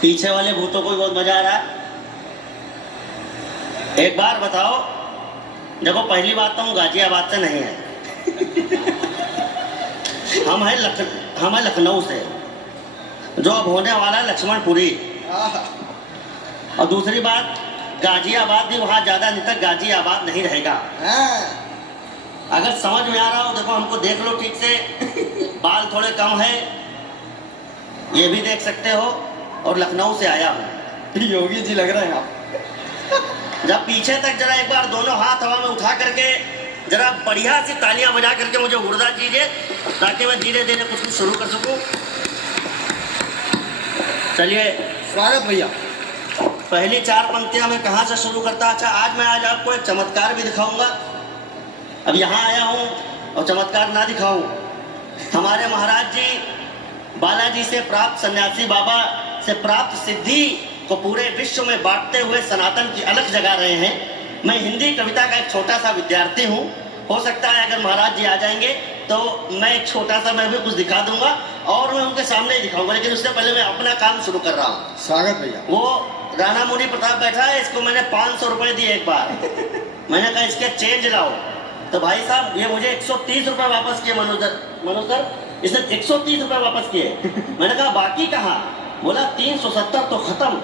पीछे वाले भूतों को भी बहुत मजा आ रहा है। एक बार बताओ, देखो पहली बात तो हम गाजियाबाद से नहीं है, हम हैं लखनऊ से, जो अब होने वाला है लक्ष्मणपुरी। और दूसरी बात, गाजियाबाद भी वहाँ ज्यादा दिन तक गाजियाबाद नहीं रहेगा। अगर समझ में आ रहा हो, देखो हमको देख लो ठीक से, बाल थोड़े कम है, ये भी देख सकते हो, और लखनऊ से आया हूँ। योगी जी लग रहे हैं आप। जब पीछे तक जरा एक बार दोनों हाथ हवा में उठा करके जरा बढ़िया सी तालियां बजा करके मुझे उर्दा कीजिए, ताकि मैं धीरे धीरे कुछ कुछ शुरू कर सकूं। चलिए, स्वागत भैया। पहली 4 पंक्तियां मैं कहाँ से शुरू करता। अच्छा, आज आपको एक चमत्कार भी दिखाऊंगा। अब यहाँ आया हूँ और चमत्कार ना दिखाऊं, हमारे महाराज जी बालाजी से प्राप्त, सन्यासी बाबा से प्राप्त सिद्धि को पूरे विश्व में बांटते हुए सनातन की अलख जगा रहे हैं। मैं हिंदी कविता का एक छोटा सा विद्यार्थी हूँ। हो सकता है अगर महाराज जी आ जाएंगे तो मैं एक छोटा सा मैं भी कुछ दिखा दूंगा, और मैं उनके सामने ही दिखाऊंगा, लेकिन उससे पहले मैं अपना काम शुरू कर रहा हूँ। स्वागत भैया। वो राणा मुनि प्रताप बैठा है, इसको मैंने 500 रुपए दिए एक बार। मैंने कहा इसके चेंज लाओ, तो भाई साहब ये मुझे 130 रुपए वापस किए। मनोज सर, इसने 130 रुपए वापस किए। मैंने कहा बाकी कहाँ? बोला 370 तो खत्म।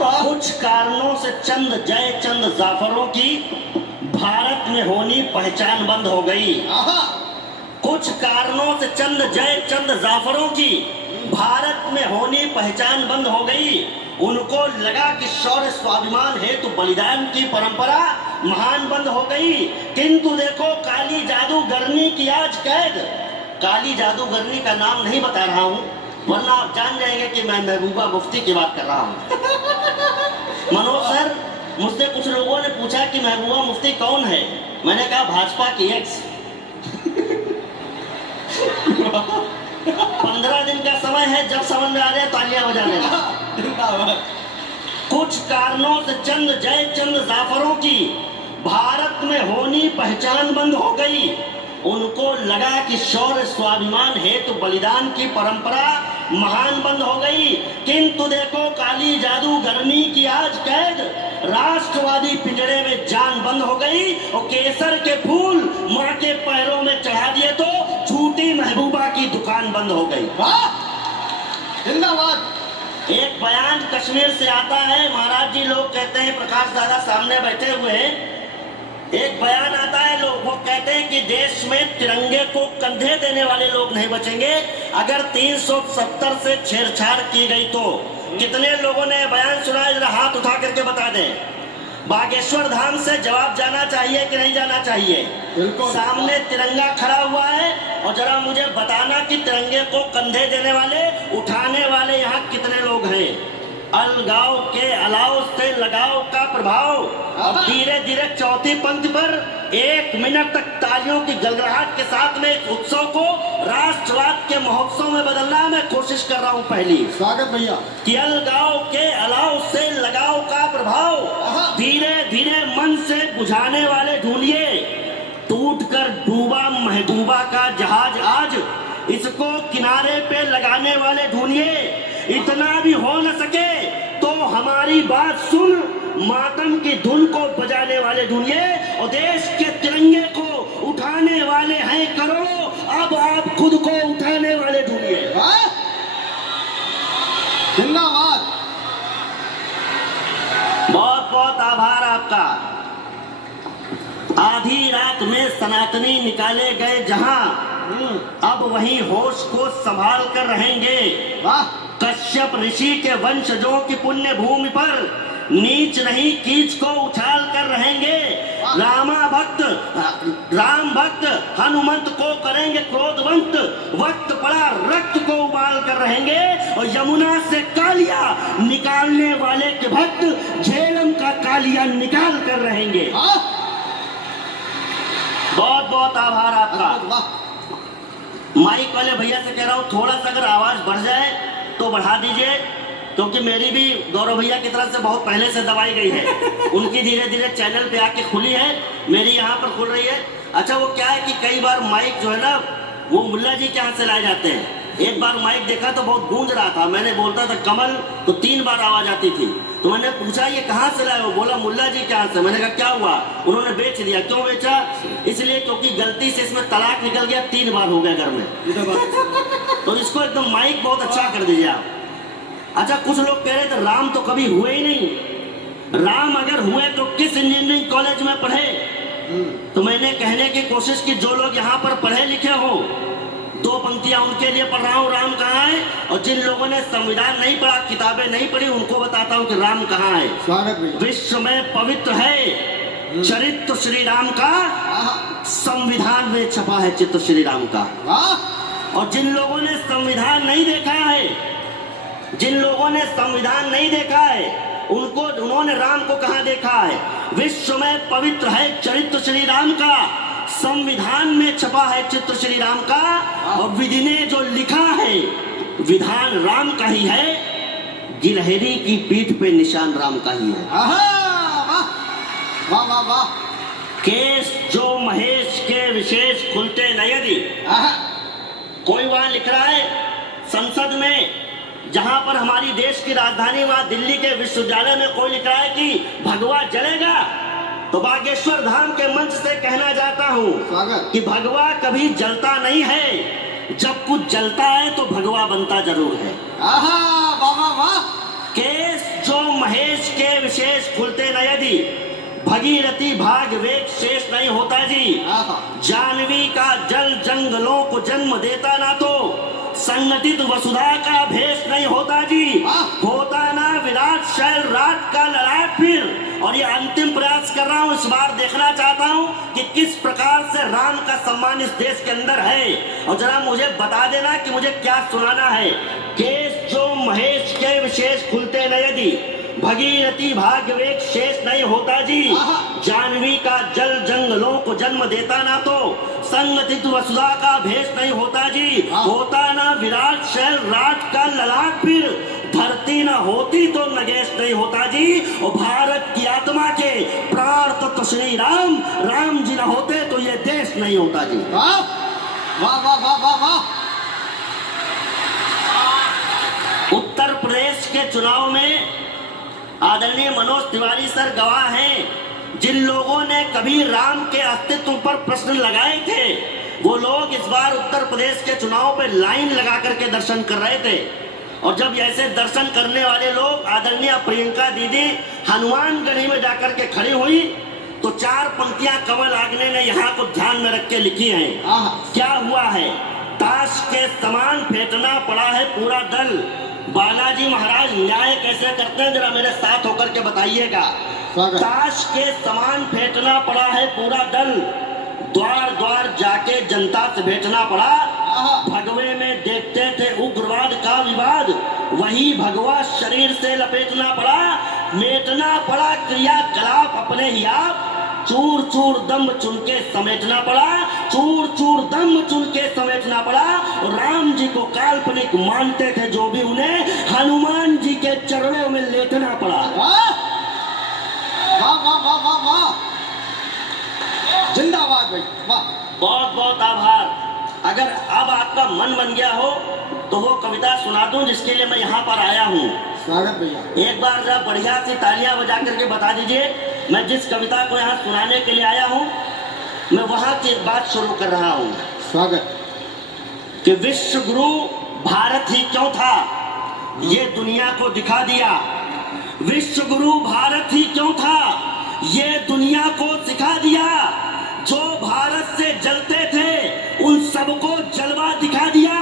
कुछ कारणों से चंद जयचंद जाफरों की भारत में होनी पहचान बंद हो गई। कुछ कारणों से चंद जयचंद जाफरों की भारत में होनी पहचान बंद हो गई। उनको लगा कि शौर्य स्वाभिमान हेतु बलिदान की परंपरा महान बंद हो गई। किंतु देखो, काली जादूगरनी की आज कैद। काली जादूगरनी का नाम नहीं बता रहा हूँ, वरना आप जान जाएंगे कि मैं महबूबा मुफ्ती की बात कर रहा हूँ। मनोज सर, मुझसे कुछ लोगों ने पूछा कि महबूबा मुफ्ती कौन है। मैंने कहा भाजपा की एक्स। 15 दिन का समय है, जब समझ में आ जाए तालियां बजाने का। कुछ कारणों से चंद जयचंद जाफरों की भारत में होनी पहचान बंद हो गई। उनको लगा कि शौर्य स्वाभिमान हेतु बलिदान की परंपरा महान बंद हो गई। किंतु देखो, काली जादूगरनी की आज कैद। राष्ट्रवादी पिंजरे में जान बंद हो गई, और केसर के फूल माँ के पैरों में चढ़ा दिए तो झूठी महबूबा की दुकान बंद हो गई। जिंदाबाद। एक बयान कश्मीर से आता है, महाराज जी लोग कहते हैं, प्रकाश दादा सामने बैठे हुए हैं, एक बयान आता है, लोग वो कहते हैं कि देश में तिरंगे को कंधे देने वाले लोग नहीं बचेंगे अगर 370 से छेड़छाड़ की गई तो। कितने लोगों ने बयान सुना है? जरा हाथ उठा करके बता दें। बागेश्वर धाम से जवाब जाना चाहिए कि नहीं जाना चाहिए? सामने तिरंगा खड़ा हुआ है, और जरा मुझे बताना कि तिरंगे को कंधे देने वाले, उठाने वाले यहाँ कितने लोग हैं। अलगाव के अलाव से लगाव का प्रभाव। धीरे धीरे चौथी पंक्ति पर 1 मिनट तक तालियों की गलगलाहट के साथ में इस उत्सव को राष्ट्रवाद के महोत्सव में बदलना मैं कोशिश कर रहा हूँ। पहली स्वागत भैया। कि अलगाव के अलाव से लगाव का प्रभाव। धीरे धीरे मन से बुझाने वाले ढूंढिए। टूटकर डूबा महबूबा का जहाज आज, इसको किनारे पे लगाने वाले ढूंढिए। इतना भी हो न सके तो हमारी बात सुन, मातम की धुन को बजाने वाले ढूंढिए। और देश के तिरंगे को उठाने वाले हैं करोड़ों, अब आप खुद को उठाने वाले ढूंढिए। जिंदाबाद। बहुत बहुत आभार आपका। आधी रात में सनातनी निकाले गए जहां, अब वहीं होश को संभाल कर रहेंगे। कश्यप ऋषि के वंशजों की पुण्य भूमि पर नीच नहीं कीच को उछाल कर रहेंगे। राम भक्त हनुमंत को करेंगे क्रोधवंत, वक्त पड़ा रक्त को उबाल कर रहेंगे। और यमुना से कालिया निकालने वाले के भक्त झेलम का कालिया निकाल कर रहेंगे। बहुत बहुत आभार आपका। माइक वाले भैया से कह रहा हूँ, थोड़ा सा अगर आवाज बढ़ जाए तो बढ़ा दीजिए, क्योंकि मेरी भी गौरव भैया की तरफ से बहुत पहले से दबाई गई है। उनकी धीरे धीरे चैनल पे आके खुली है, मेरी यहाँ पर खुल रही है। अच्छा, वो क्या है कि कई बार माइक जो है ना वो मुल्ला जी के यहाँ से लाए जाते हैं। एक बार माइक देखा तो बहुत गूंज रहा था, मैंने बोलता था कमल तो 3 बार आवाज आती थी। तो मैंने पूछा ये कहाँ से लाए हो? बोला मुल्ला जी के यहाँ से। मैंने कहा क्या हुआ? उन्होंने बेच दिया। क्यों बेचा? इसलिए क्योंकि गलती से इसमें तलाक निकल गया, 3 बार हो गया घर में। तो इसको एकदम माइक बहुत अच्छा कर दीजिए आप। अच्छा, कुछ लोग कह रहे थे राम तो कभी हुए ही नहीं। राम अगर हुए तो किस इंजीनियरिंग कॉलेज में पढ़े? तो मैंने कहने की कोशिश की जो लोग यहाँ पर पढ़े लिखे हो, 2 पंक्तियां उनके लिए पढ़ रहा हूँ राम कहाँ है, और जिन लोगों ने संविधान नहीं पढ़ा, किताबें नहीं पढ़ी, उनको बताता हूँ कि राम कहाँ है। स्वागत भैया। विश्व में पवित्र है चरित्र श्री राम का, संविधान में छपा है चित्र श्री राम का। वाह। और जिन लोगों ने संविधान नहीं देखा है, जिन लोगों ने संविधान नहीं देखा है, उन्होंने राम को कहाँ देखा है? विश्व में पवित्र है चरित्र श्री राम का, संविधान में छपा है चित्र श्री राम का, और विधि ने जो लिखा है विधान राम का ही है, गिलहरी की पीठ पे निशान राम का ही है। वाह वाह वाह। केस जो महेश के विशेष खुलते न यदि। कोई वहां लिख रहा है संसद में, जहां पर हमारी देश की राजधानी वहां दिल्ली के विश्वविद्यालय में कोई लिख रहा है कि भगवा जलेगा, तो बागेश्वर धाम के मंच से कहना चाहता हूँ कि भगवा कभी जलता नहीं है, जब कुछ जलता है तो भगवा बनता जरूर है। केस जो महेश के विशेष खुलते न यदि, भगीरथी भाग वेग शेष नहीं होता जी। जानवी का जल जंगलों को जन्म देता ना तो संगठित वसुधा का भेष नहीं होता जी। होता ना विराट शैल रात का ललाट फिर। और ये अंतिम प्रयास कर रहा हूँ, इस बार देखना चाहता हूँ कि किस प्रकार से राम का सम्मान इस देश के अंदर है, और जरा मुझे बता देना कि मुझे क्या सुनाना है। केस जो महेश के विशेष खुलते न यदि, भगीरथी भाग्यवेग शेष नहीं होता जी। जानवी का जल जंगलों को जन्म देता ना तो संगठित वसुधा का भेष नहीं होता जी। होता ना विराट शैल राट का ललाट फिर, धरती न होती तो नगेश नहीं होता जी। और भारत की आत्मा के प्राण तत्व श्री राम, राम जी न होते तो ये देश नहीं होता जी। वाह वाह वाह वाह वाह। उत्तर प्रदेश के चुनाव में आदरणीय मनोज तिवारी सर गवाह हैं। जिन लोगों ने कभी राम के अस्तित्व पर प्रश्न लगाए थे, वो लोग इस बार उत्तर प्रदेश के चुनाव पे लाइन लगा करके दर्शन कर रहे थे। और जब ऐसे दर्शन करने वाले लोग, आदरणीय प्रियंका दीदी हनुमानगढ़ी में जाकर के खड़ी हुई, तो 4 पंक्तियां कमल आग्ने ने यहाँ को ध्यान में रख के लिखी हैं। क्या हुआ है? ताश के समान फेंटना पड़ा है पूरा दल। बालाजी महाराज न्याय कैसे करते हैं, जरा मेरे साथ होकर के बताइएगा। ताश के समान फेंटना पड़ा है पूरा दल, द्वार द्वार जाके जनता से भेंटना पड़ा। भगवे में देखते थे उग्रवाद का विवाद, वही भगवा शरीर से लपेटना पड़ा। मेटना पड़ा क्रियाकलाप अपने ही आप, चूर चूर दम चुन के समेटना पड़ा। चूर चूर दम चुन के समेटना पड़ा। राम जी को काल्पनिक मानते थे जो भी, उन्हें हनुमान जी के चरणों में लेटना पड़ा। वाह वाह वाह वाह वाह। जिंदाबाद भाई, वाह। बहुत बहुत आभार। अगर अब आपका मन बन गया हो तो वो कविता सुना दूं जिसके लिए मैं यहाँ पर आया हूँ। स्वागत भैया। एक बार जरा बढ़िया सी तालियां बजा करके बता दीजिए, मैं जिस कविता को यहाँ सुनाने के लिए आया हूँ, मैं वहाँ की बात शुरू कर रहा हूँ। स्वागत। कि विश्व गुरु भारत ही क्यों था, ये दुनिया को दिखा दिया। विश्व गुरु भारत ही क्यों था, ये दुनिया को सिखा दिया। जो भारत से जलते थे उन सबको जलवा दिखा दिया।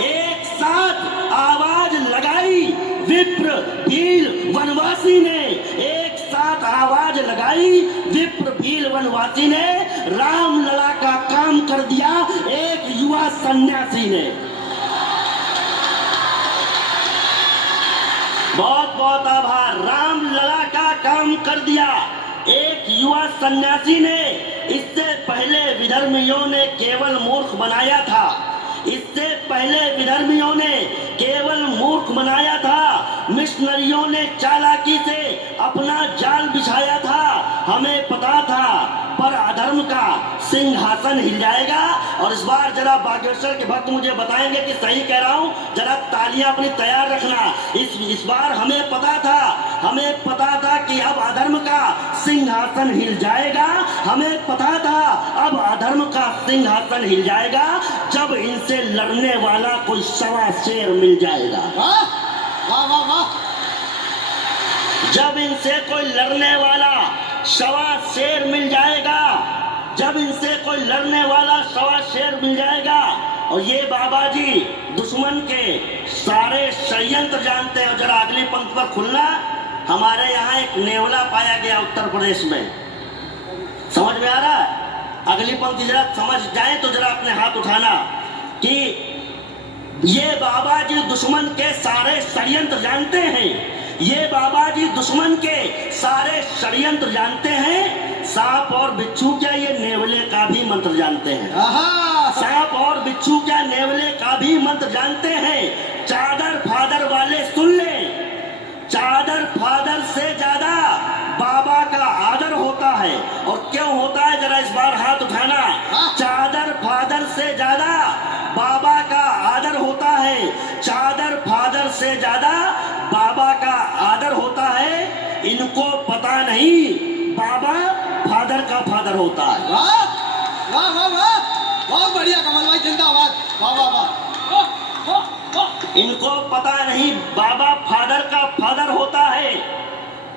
एक साथ आवाज लगाई विप्र भील वनवासी ने, एक साथ आवाज लगाई विप्र भील वनवासी ने। राम लला का काम कर दिया एक युवा सन्यासी ने। बहुत बहुत आभार। राम लला का काम कर दिया एक युवा सन्यासी ने। इससे पहले विधर्मियों ने केवल मूर्ख बनाया था, इससे पहले विधर्मियों ने केवल मूर्ख बनाया था। मिशनरियों ने चालाकी से अपना जाल बिछाया था, हमें पता था, पर पर अधर्म का सिंहासन हिल जाएगा। और इस बार जरा बागेश्वर के भक्त मुझे बताएंगे कि सही कह रहा हूं, जरा तालियां अपनी तैयार रखना। इस बार हमें पता था कि अब अधर्म का सिंहासन हिल जाएगा। हमें पता था अब अधर्म का सिंहासन हिल जाएगा जब इनसे लड़ने वाला कोई सवा शेर मिल जाएगा। वाह वाह वाह वाह। जब इनसे कोई लड़ने वाला सवा शेर मिल जाएगा, जब इनसे कोई लड़ने वाला सवा शेर मिल जाएगा। और ये बाबा जी दुश्मन के सारे षड्यंत्र जानते हैं। जरा अगली पंक्ति पर खुलना। हमारे यहाँ एक नेवला पाया गया उत्तर प्रदेश में, समझ में आ रहा है? अगली पंक्ति जरा समझ जाए तो जरा अपने हाथ उठाना कि ये बाबा जी दुश्मन के सारे षड्यंत्र जानते हैं। ये बाबा जी दुश्मन के सारे षड्यंत्र जानते हैं। सांप और बिच्छू क्या ये नेवले का भी मंत्र जानते हैं? आहा। सांप और बिच्छू क्या नेवले का भी मंत्र जानते हैं? चादर फादर वाले सुन ले, चादर फादर से ज्यादा बाबा का आदर होता है। और क्यों होता है जरा इस बार हाथ उठाना। चादर फादर से ज्यादा बाबा का आदर होता है। चादर फादर से ज्यादा बाबा का आदर होता है। इनको पता नहीं बाबा फादर का फादर होता है। वाह वाह वाह वाह, बहुत बढ़िया कमल भाई, जिंदाबाद। वाह वाह वाह। इनको पता नहीं बाबा फादर का फादर होता है।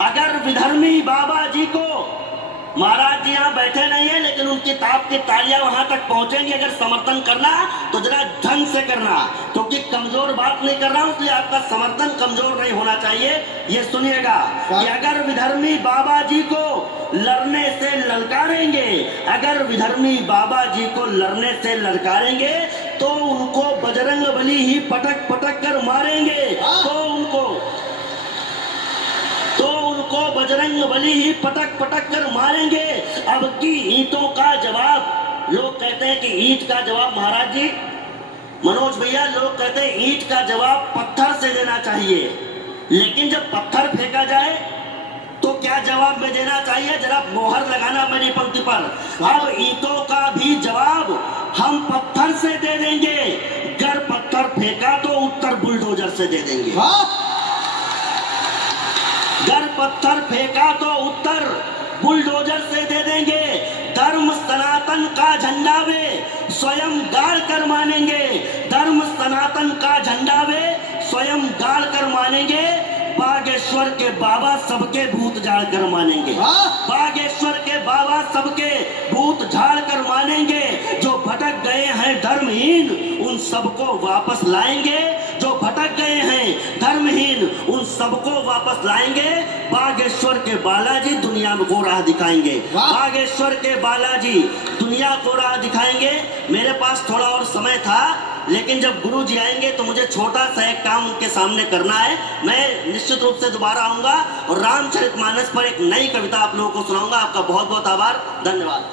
अगर विधर्मी बाबा जी को, महाराज जी यहाँ बैठे नहीं है लेकिन उनकी ताप की तालियां वहां तक पहुंचेंगी। अगर समर्थन करना तो जरा ढंग से करना, क्योंकि कमजोर बात नहीं कर रहा हूं, इसलिए आपका समर्थन कमजोर नहीं होना चाहिए। ये सुनिएगा कि अगर विधर्मी बाबा जी को लड़ने से ललकारेंगे, अगर विधर्मी बाबा जी को लड़ने से ललकारेंगे तो उनको बजरंग बली ही पटक पटक कर मारेंगे। तो उनको बजरंग बली ही पटक पटक कर मारेंगे। अब की ईंटों का जवाब, लोग कहते हैं कि ईंट का जवाब, महाराज जी मनोज भैया, लोग कहते हैं ईंट का जवाब पत्थर से देना चाहिए। लेकिन जब पत्थर फेंका जाए तो क्या जवाब में देना चाहिए? जरा मोहर लगाना मेरी पंक्ति पर। अब ईंटों का भी जवाब हम पत्थर से दे देंगे। अगर पत्थर फेंका तो उत्तर बुलडोजर से दे देंगे। अगर पत्थर फेंका तो उत्तर बुलडोजर से दे देंगे। धर्म सनातन का झंडा वे स्वयं गाड़ कर मानेंगे। धर्म सनातन का झंडा वे स्वयं गाड़ कर मानेंगे। बागेश्वर के बाबा सबके भूत झाड़ कर मानेंगे। बागेश्वर के बाबा सबके भूत झाड़ कर मानेंगे। जो भटक गए हैं धर्महीन उन सबको वापस लाएंगे। जो भटक गए हैं धर्महीन उन सबको वापस लाएंगे। बागेश्वर के बालाजी दुनिया को राह दिखाएंगे। बागेश्वर के बालाजी दुनिया को राह दिखाएंगे। मेरे पास थोड़ा और समय था, लेकिन जब गुरु जी आएंगे तो मुझे छोटा सा एक काम उनके सामने करना है। मैं निश्चित रूप से दोबारा आऊंगा और रामचरितमानस पर एक नई कविता आप लोगों को सुनाऊंगा। आपका बहुत बहुत आभार, धन्यवाद।